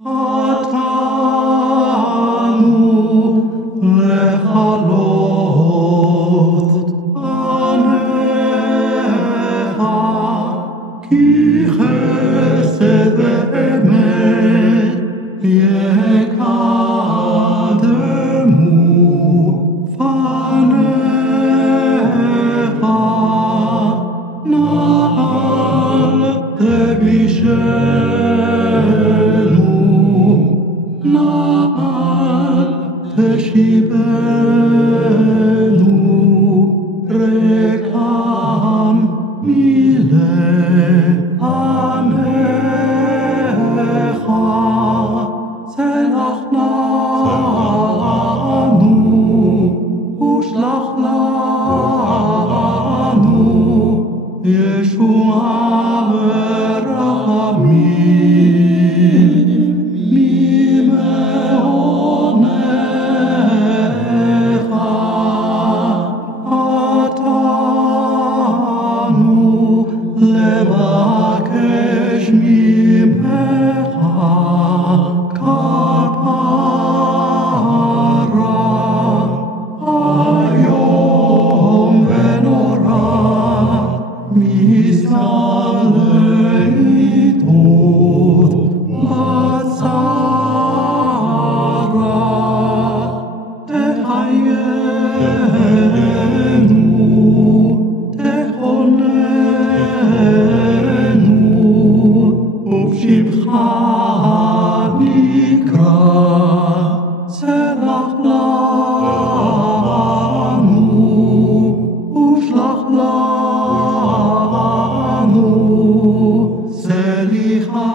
Atanu lechalot anecha ki chesed ve'emet yekademu fanecha na'al tevishenu na'al teshibenu rekam mile'amecha selach lanu ushlach lanu Yeshua v'rachamim mimeonecha atanu levakesh mimecha kapara hayom v'nora Misaleitut Batzara Tehayenu Tehonenu Uvshivcha Nikra Selach lanu Ushlach lanu Selicha